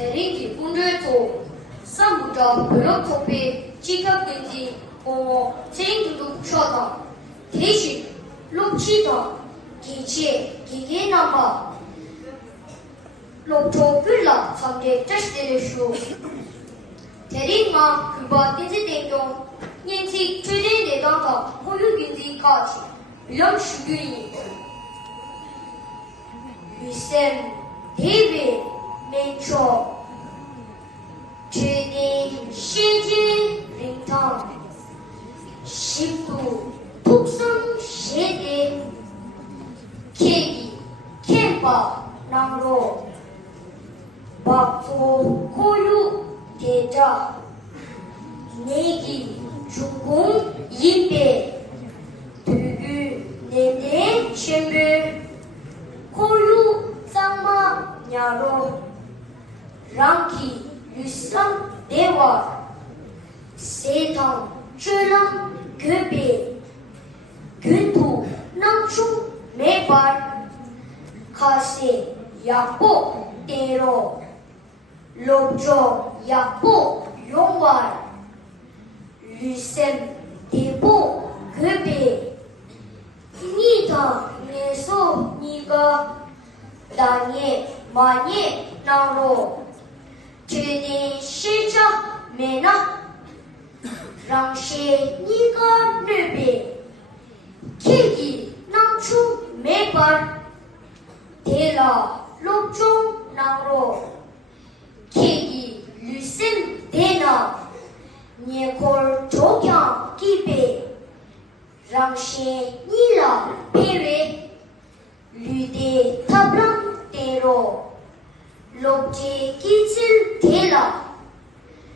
대리기 분들도 삼부자 블록토피 지갑인지 제인도 쳐다 대신 롭치다 기체 기계나마 롭토빌라 삼계 테스트를쇼 대리마 그바 딘지댕동 년치 최대대당다 호유균지까지 명수균이 위셈 데이비드 메이초 최대 실제 링턴 십도 독성 세대 계기 캠파 낭로 박포 고유 대자 내기 중공 임배 두유 내내 쳔르 고유 쌍마 냐로 랑키 유상 대화 세상 출랑 급배 근토 낭충 매발 가세 약보 때로 롭조 약보 용발 유셈 대보 급배 니다 내서 니가 나니 많이 나로 최대 실적 매나 랑시 니가 늘배 계기 낭추 매발 대라 롭종 낭로 계기 류셈 대나 니콜 조경 기배 랑시 니라 페레 류대 탑랑 대로 롭제 기칠 대라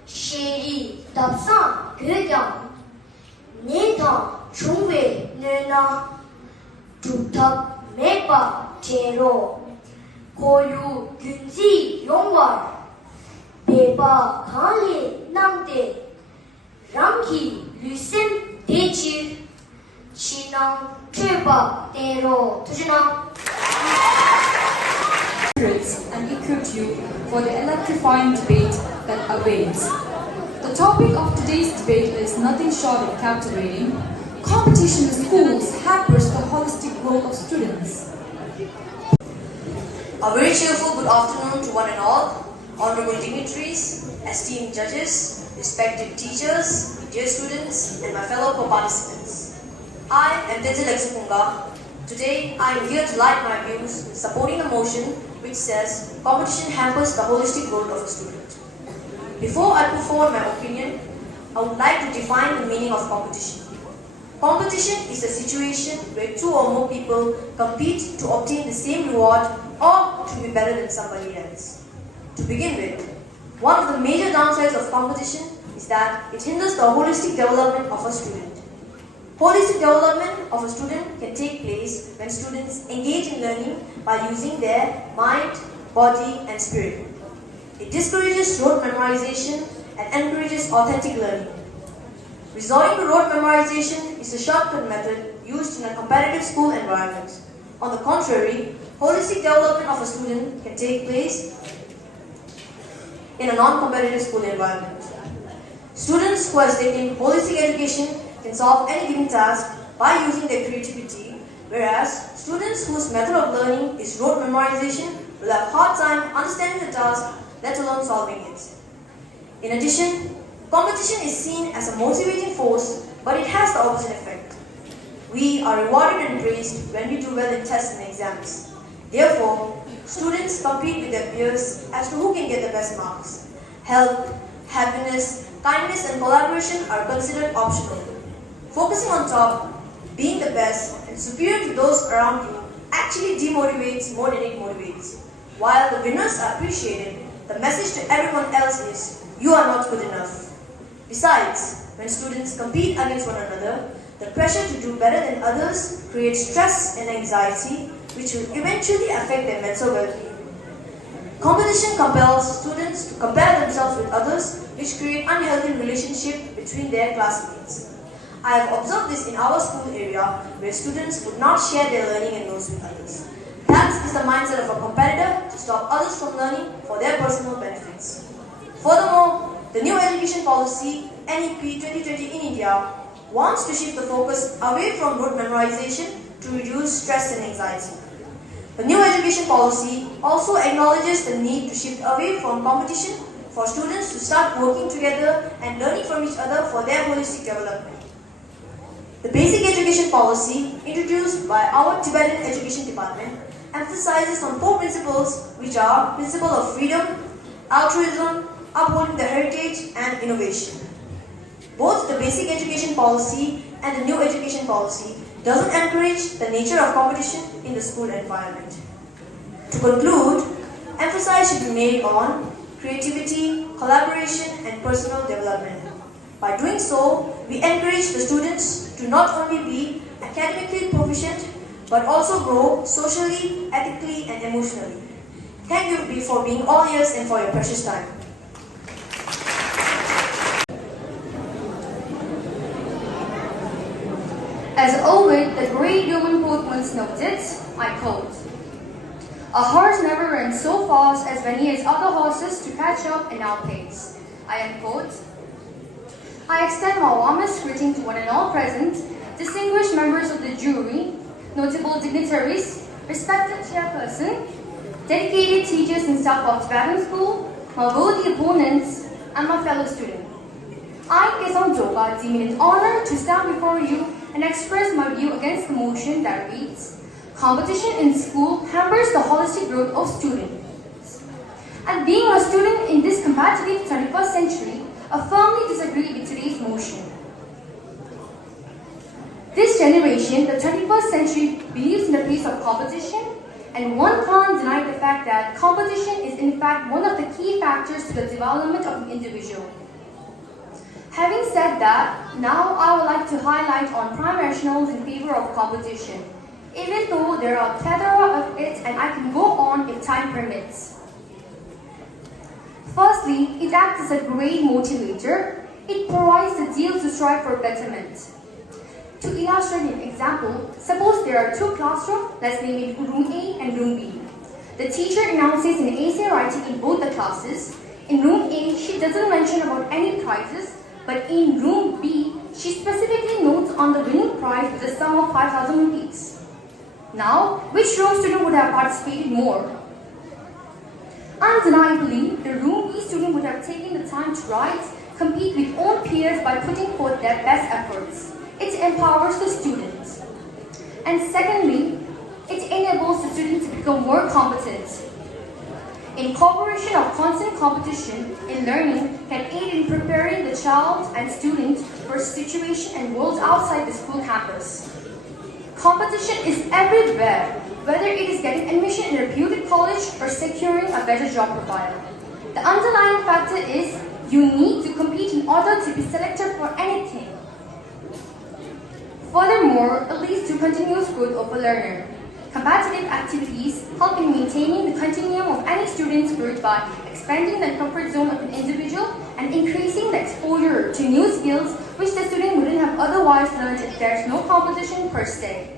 쉐리 답상 교경 내당 중외 내나 두탑 매바 제로 고유 균지 용월 배바 강리 낭대 랑키 류셈 대치 신앙 출바 대로 투진왕 and equipped you for the electrifying debate that awaits. The topic of today's debate is nothing short of captivating. Competition in schools hampers the holistic growth of students. A very cheerful good afternoon to one and all, honorable dignitaries, esteemed judges, respected teachers, dear students, and my fellow co-participants. I am Tenzil Exapunga. Today, I am here to light my views supporting the motion which says competition hampers the holistic growth of a student. Before I put forward my opinion, I would like to define the meaning of competition. Competition is a situation where two or more people compete to obtain the same reward or to be better than somebody else. To begin with, one of the major downsides of competition is that it hinders the holistic development of a student. Holistic development of a student can take place when students engage in learning by using their mind, body, and spirit. It discourages rote memorization and encourages authentic learning. Resorting to rote memorization is a shortcut method used in a competitive school environment. On the contrary, holistic development of a student can take place in a non-competitive school environment. Students who have taken holistic education can solve any given task by using their creativity, whereas students whose method of learning is rote memorization will have a hard time understanding the task, let alone solving it. In addition, competition is seen as a motivating force, but it has the opposite effect. We are rewarded and praised when we do well in tests and exams. Therefore, students compete with their peers as to who can get the best marks. Health, happiness, kindness, and collaboration are considered optional. Focusing on top, being the best, and superior to those around you actually demotivates more than it motivates. While the winners are appreciated, the message to everyone else is, you are not good enough. Besides, when students compete against one another, the pressure to do better than others creates stress and anxiety, which will eventually affect their mental well-being. Competition compels students to compare themselves with others, which create unhealthy relationship between their classmates. I have observed this in our school area, where students would not share their learning and notes with others. That is the mindset of a competitor to stop others from learning for their personal benefits. Furthermore, the new education policy, NEP 2020 in India, wants to shift the focus away from rote memorization to reduce stress and anxiety. The new education policy also acknowledges the need to shift away from competition for students to start working together and learning from each other for their holistic development. The basic education policy, introduced by our Tibetan Education Department, emphasizes on four principles, which are principle of freedom, altruism, upholding the heritage, and innovation. Both the basic education policy and the new education policy doesn't encourage the nature of competition in the school environment. To conclude, emphasis should be made on creativity, collaboration, and personal development. By doing so, we encourage the students to not only be academically proficient, but also grow socially, ethically, and emotionally. Thank you for being all ears and for your precious time. As Ovid, the great Roman poet, once noted, I quote, "A horse never runs so fast as when he has other horses to catch up and outpace." I unquote. I extend my warmest greeting to one and all present, distinguished members of the jury, notable dignitaries, respected chairperson, dedicated teachers and staff of Tibetan School, my worthy opponents, and my fellow students. I, Kesam Joka, deem it an honor to stand before you and express my view against the motion that reads, "Competition in school hampers the holistic growth of students." And being a student in this competitive 21st century, I firmly disagree with today's motion. This generation, the 21st century, believes in the pace of competition, and one can't deny the fact that competition is in fact one of the key factors to the development of an individual. Having said that, now I would like to highlight on prime rationales in favor of competition, even though there are a plethora of it and I can go on if time permits. Firstly, it acts as a great motivator. It provides the zeal to strive for betterment. To illustrate an example, suppose there are two classrooms, let's name it room A and room B. The teacher announces an essay writing in both the classes. In room A, she doesn't mention about any prizes, but in room B, she specifically notes on the winning prize with a sum of 5,000 rupees. Now, which room student would have participated more? Undeniably, the room B student would have taken the time to write, compete with own peers by putting forth their best efforts. It empowers the students. And secondly, it enables the student to become more competent. Incorporation of constant competition in learning can aid in preparing the child and student for a situation and world outside the school campus. Competition is everywhere, whether it is getting admission in a reputed college or securing a better job profile. The underlying factor is you need to compete in order to be selected for anything. Furthermore, it leads to continuous growth of a learner. Competitive activities help in maintaining the continuum of any student's growth by expanding the comfort zone of an individual and increasing the exposure to new skills which the student wouldn't have otherwise learned if there's no competition per se.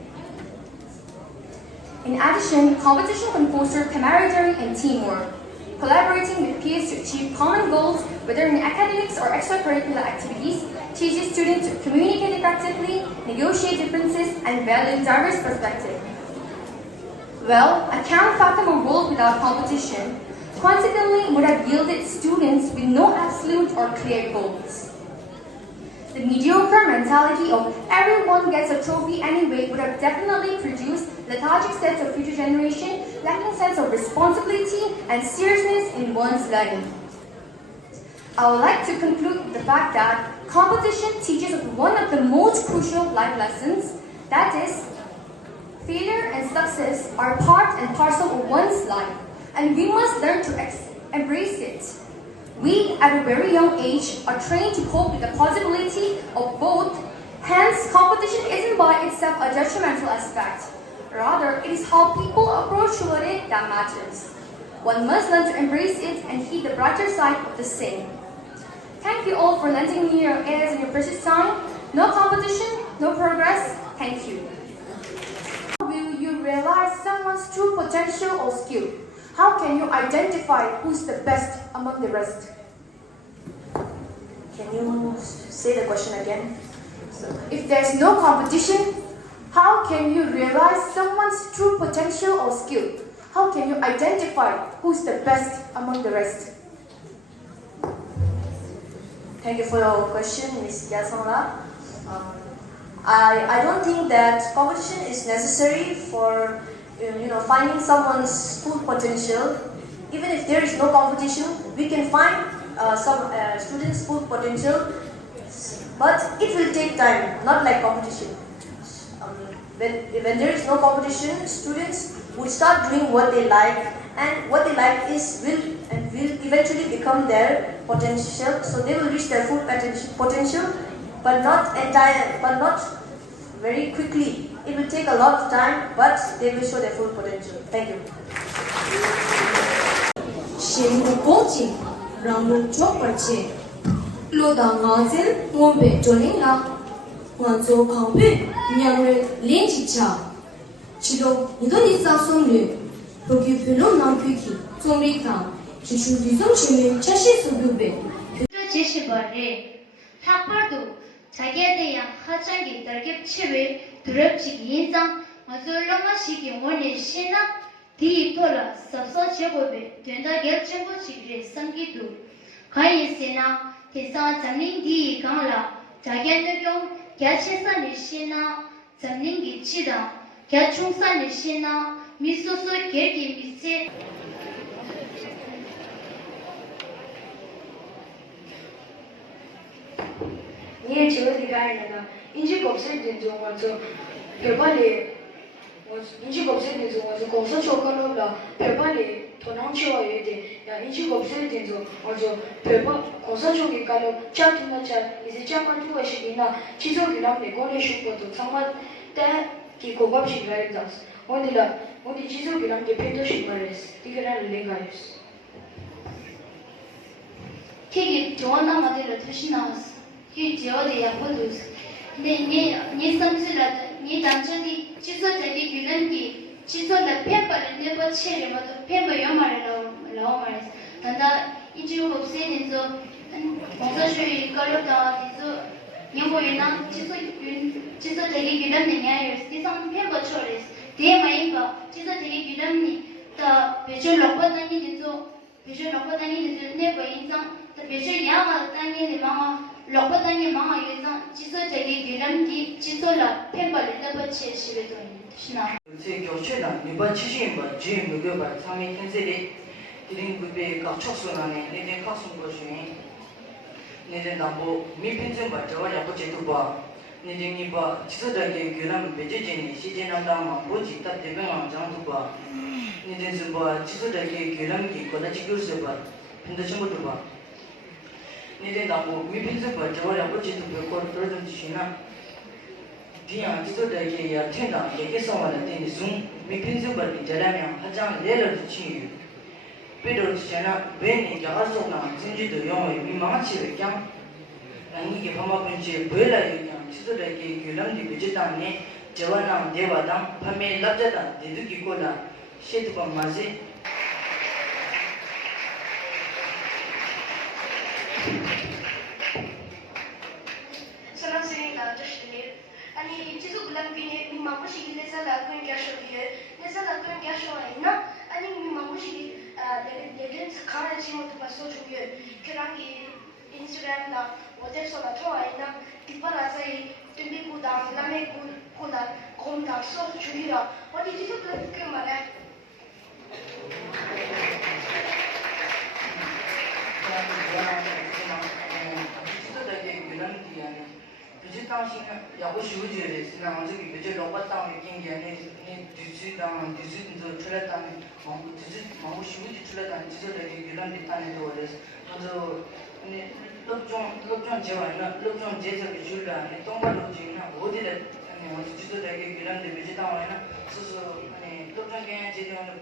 In addition, competition can foster camaraderie and teamwork. Collaborating with peers to achieve common goals, whether in academics or extracurricular activities, teaches students to communicate effectively, negotiate differences, and value diverse perspectives. Well, I can't fathom a world without competition. Consequently, would have yielded students with no absolute or clear goals. The mediocre mentality of everyone gets a trophy anyway would have definitely produced lethargic sets of future generation lacking sense of responsibility and seriousness in one's learning. I would like to conclude with the fact that competition teaches us one of the most crucial life lessons, that is, failure and success are part and parcel of one's life, and we must learn to embrace it. We, at a very young age, are trained to cope with the possibility of both. Hence, competition isn't by itself a detrimental aspect. Rather, it is how people approach toward it that matters. One must learn to embrace it and heed the brighter side of the same. Thank you all for lending me your ears and your precious time. No competition, no progress. Thank you. Will you realize someone's true potential or skill? How can you identify who's the best among the rest? Can you say the question again? If there's no competition, how can you realize someone's true potential or skill? How can you identify who's the best among the rest? Thank you for your question, Ms. Yasangla. I don't think that competition is necessary for finding someone's full potential. Even if there is no competition, we can find some students' full potential, but it will take time, not like competition. When there is no competition, students will start doing what they like, and what they like will eventually become their potential. So they will reach their full potential, but not very quickly. It will take a lot of time, but they will show their full potential. Thank you. 자기에 대한 하장기 달게 치외 드럽지기 인상 마술로마 시기 원이 신나 디토라 섭서 제고베 된다 결정고 지그레 성기도 가이세나 대사 잠닝 디 강라 자기의 경 개체산의 신나 잠닝기 치다 개충산의 신나 미소소 개기 미세 니의 지원이가 아니라 인지가 없을 때 와서 별발이 인지가 없을 때 와서 공사 조건으로 별발이 돈안 치워야 돼. 야 인지가 없을 때 와서 별발 공사 조건으로 짜증나자 이제 잠깐 두고 싶이나 지속이랑 내고래 싶어도 정말 때 고급식 라이다. 오늘라 우리 지속이랑 대표도 싶어했어. 이거는 내가였어. 케기 좋은 나마들을 드시 나왔어. 지어도 약보도스. 네 성실하다. 네 단순히 지소자기 규런기 지소라 펜바를 내버 체려마도 펜바 영화를 나오 말했어. 단다 이주 없애는서 공사주의 걸었다 디서 영고이나 지소자기 규런이 냐였어. 디성 펜바 초랬어. 대마이가 지소자기 규런이 다 배출 lokpatangi dizo 배출 lokpatangi dizo 내버 인상 다 배출 야가 땅에 마 lokpatangi 마 유상 지소자기 규런기 지소라 펜바를 내버 체시베도 시나 제 교체나 일반 지식인과 지인 무교가 상위 현세리 드린 급의 각 촉수나네 내내 각성 것이 내내 남보 미편증과 저와 야고제도 봐 내내 봐 지소자기 규람 배제진이 시제남당 보지 답 대변한 장도 봐 내내 봐 지소자기 규람기 거다 지교수 봐 근데 친구도 봐 내내 남보 미편증과 저와 야고제도 별 떨어진 지시나 디야 지도자기 야 텐다 얘기성하는 데니 좀 미핀즈벌이 자라면 하장 내려도 치유 빼도 지잖아 웬이 야가서나 진지도 영어에 미망치를 그냥 아니게 방법은지 보일라 그냥 지도자기 규람디 비지다니 저와나 대화당 밤에 납자다 대두기 고라 시도가 맞지 아니 지속 블랑비네 미마무시 내살라 그런 게셔비에 내살라 그런 게셔이나 아니 미마무시 레렌 스카라 지모도 봤어 주게 그랑이 인스타그램나 어디서나 토아이나 디파라사이 뚜비고다 라메 고다 곰다 소 주기라 어디 지속 블랑비 말해 야구 쉬우지를 했으나 저기 배제 로바땅에 낀게 아니 뒤지당 뒤지도 출했다니 뒤지 마구 쉬우지 출했다니 지저들이 이런 비탄에도 그래서 먼저 아니 럽좀 제와나 럽좀 제적이 줄라 아니 동발로 지나 어디를 아니 어디 지저들이 이런 데 배제당하나 스스로 아니 럽좀게 제대로는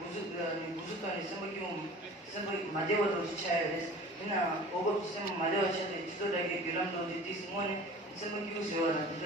무수단이 선물이 맞아도 지쳐야 돼 그냥 오버 시스템 맞아야 돼 지저들이 이런 데 디스모네 Some of you are the